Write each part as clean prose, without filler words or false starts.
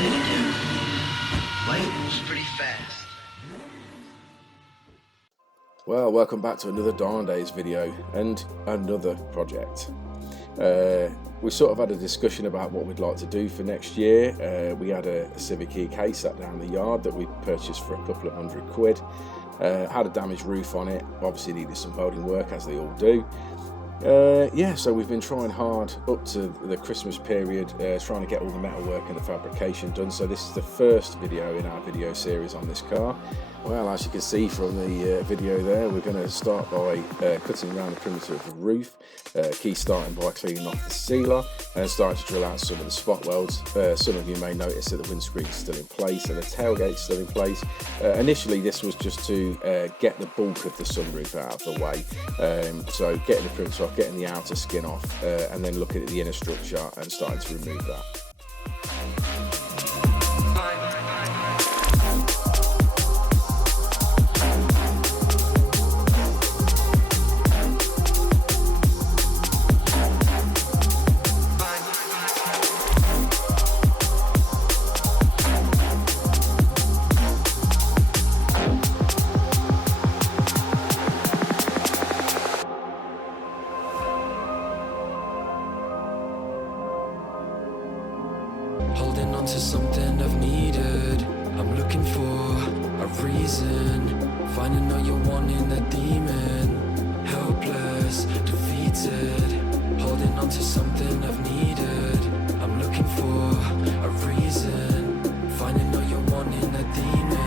did you do? Life was pretty fast. Well, welcome back to another Dynodaze video and another project. We sort of had a discussion about what we'd like to do for next year. We had a Civic EK sat down the yard that we purchased for a couple of £100. Had a damaged roof on it, obviously needed some welding work as they all do. So we've been trying hard up to the Christmas period, trying to get all the metal work and the fabrication done. So this is the first video in our video series on this car. Well, as you can see from the video there, we're going to start by cutting around the perimeter of the roof, key starting by cleaning off the sealer and starting to drill out some of the spot welds. Some of you may notice that the windscreen is still in place and the tailgate's still in place. Initially this was just to get the bulk of the sunroof out of the way, so getting the perimeter off, getting the outer skin off, and then looking at the inner structure and starting to remove that. Holding on to something I've needed. I'm looking for a reason. Finding all you're wanting, a demon. Helpless, defeated. Holding on to something I've needed. I'm looking for a reason. Finding all you're wanting, a demon.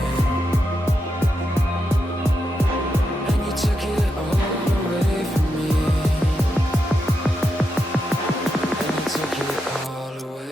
And you took it all away from me. And you took it all away.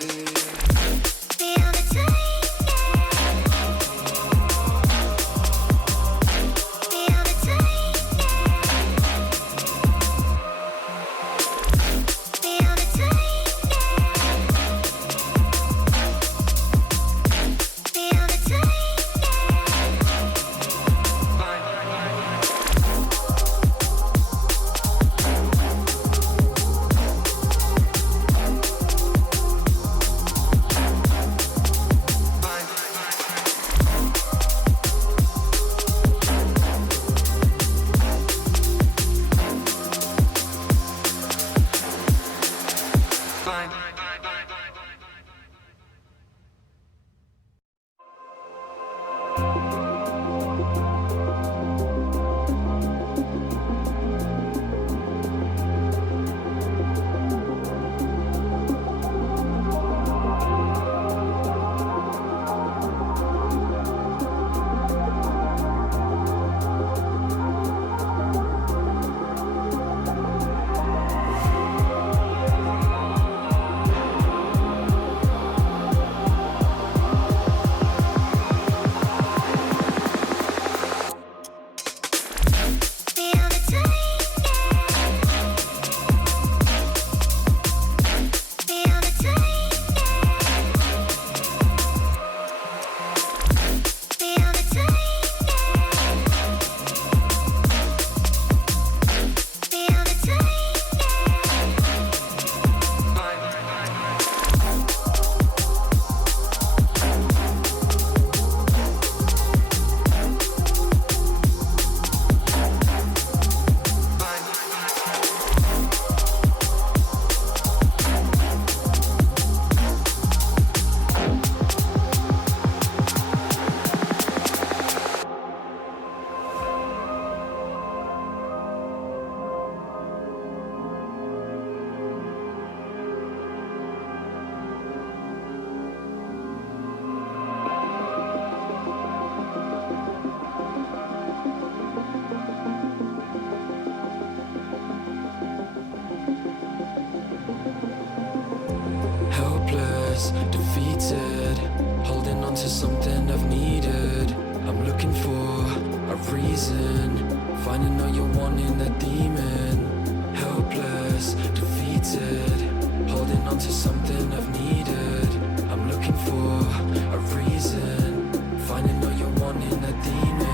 Defeated, holding on to something I've needed. I'm looking for a reason. Finding all you're wanting, a demon. Helpless, defeated, holding on to something I've needed. I'm looking for a reason. Finding all you're wanting, a demon.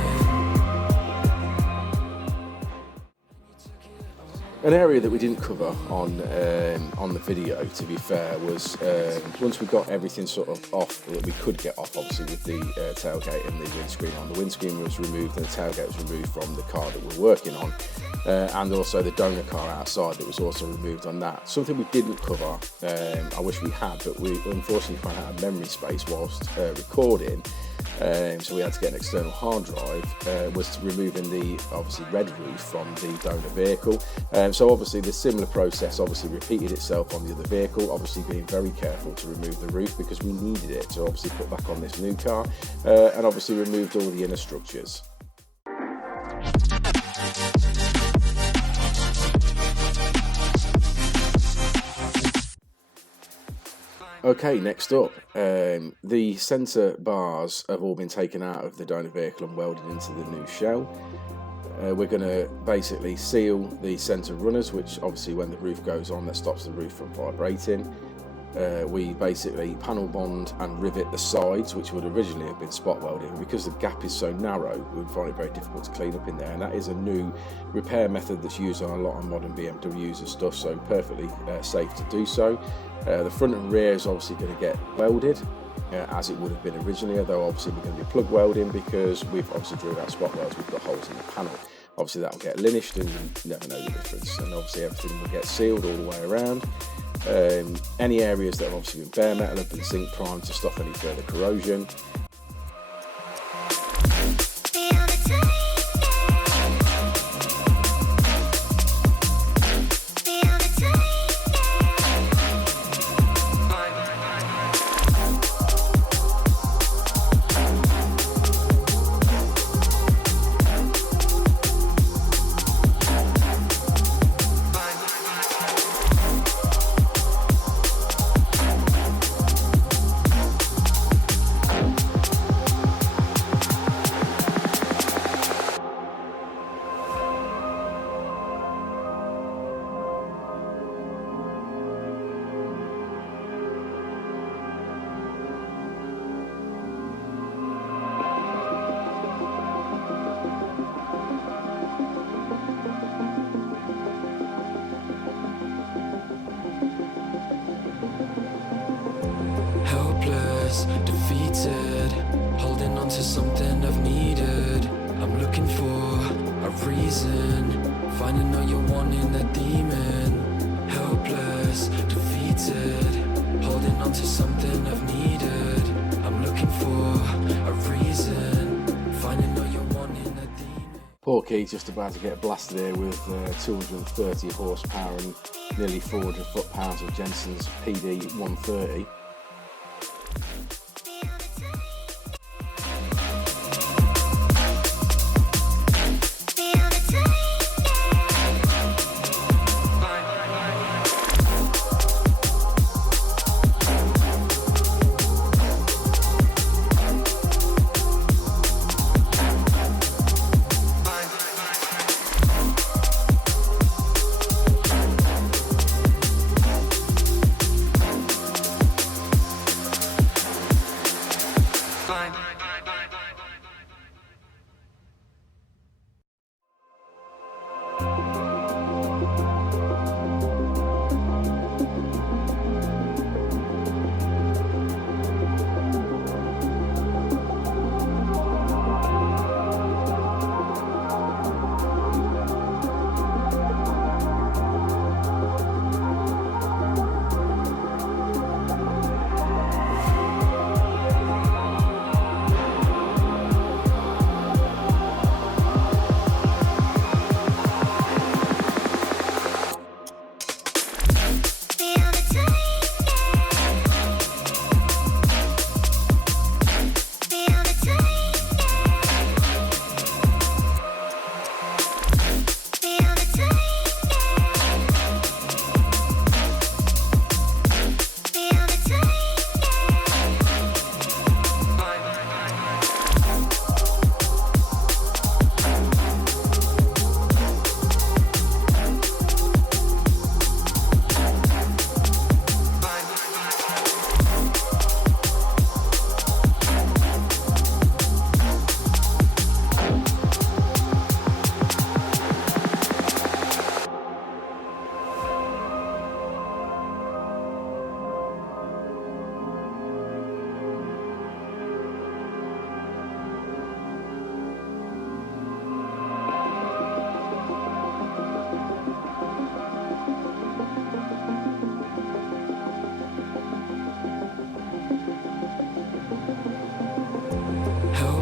An area that we didn't cover on the video, to be fair, was once we got everything sort of off that we could get off, obviously with the tailgate and the windscreen on. The windscreen was removed and the tailgate was removed from the car that we're working on, and also the donor car outside that was also removed on that. Something we didn't cover, I wish we had, but we unfortunately ran out of memory space whilst recording. So we had to get an external hard drive, was removing the obviously red roof from the donor vehicle. So obviously the similar process obviously repeated itself on the other vehicle, obviously being very careful to remove the roof because we needed it to obviously put back on this new car, and obviously removed all the inner structures. Okay, next up, the centre bars have all been taken out of the donor vehicle and welded into the new shell. We're going to basically seal the centre runners, which obviously when the roof goes on, that stops the roof from vibrating. We basically panel bond and rivet the sides, which would originally have been spot welded. And because the gap is so narrow, we would find it very difficult to clean up in there. And that is a new repair method that's used on a lot of modern BMWs and stuff, so perfectly safe to do so. The front and rear is obviously going to get welded, as it would have been originally, although obviously we're going to be plug welding because we've obviously drilled out spot welds with the holes in the panel. Obviously that will get linished and you never know the difference, and obviously everything will get sealed all the way around. Any areas that have obviously been bare metal have been zinc primed to stop any further corrosion. Defeated, holding on to something I've needed. I'm looking for a reason, finding all you're wanting, that demon. Helpless, defeated, holding on to something I've needed. I'm looking for a reason, finding all you're wanting, that demon. Poor Keith just about to get blasted here with 230 horsepower and nearly 400 foot-pounds of Jensen's PD 130.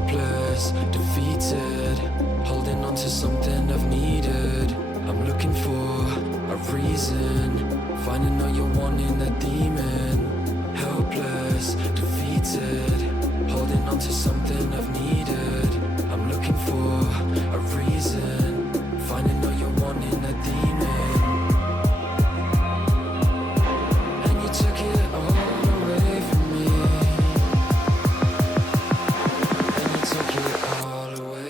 helpless, defeated, holding on to something I've needed. I'm looking for a reason, finding all you're wanting, that demon. Helpless, defeated, holding on to something I've needed. I'm looking for a reason, finding all you're wanting, that demon. And you took it all away from me. And you took it all away.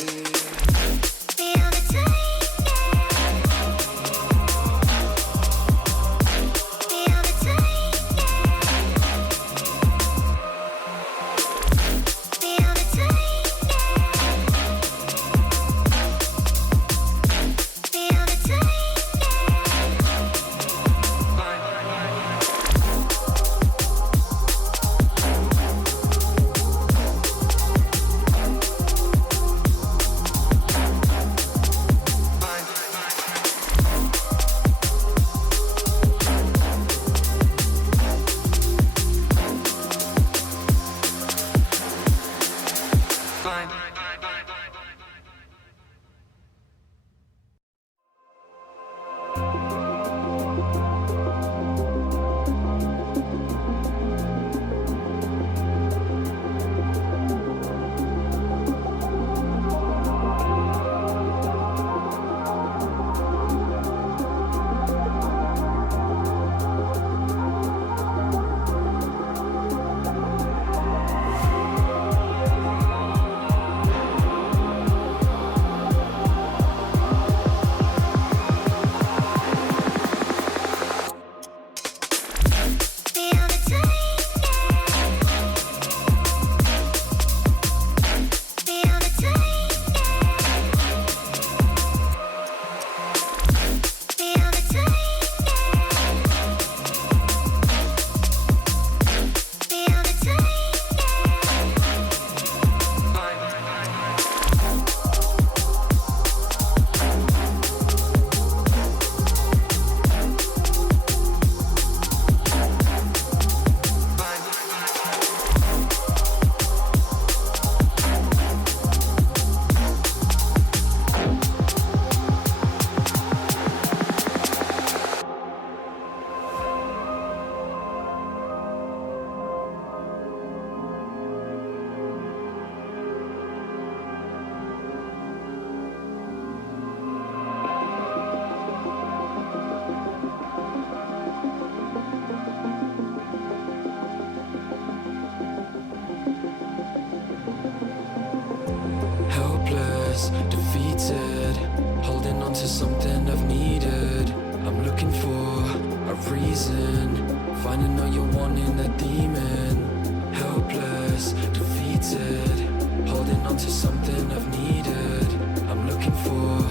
Defeated, holding on to something I've needed. I'm looking for a reason, finding all you're wanting, that demon. Helpless, defeated, holding on to something I've needed. I'm looking for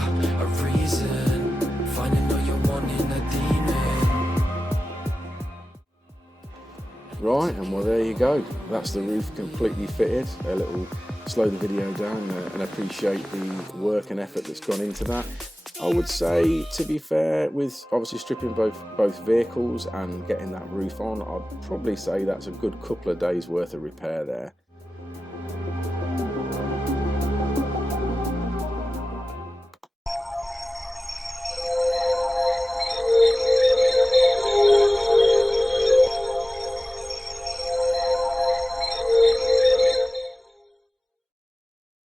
a reason, finding all you're wanting, that demon. Right, and well, there you go. That's the roof completely fitted. A little slow the video down and appreciate the work and effort that's gone into that. I would say, to be fair, with obviously stripping both vehicles and getting that roof on, I'd probably say that's a good couple of days worth of repair there.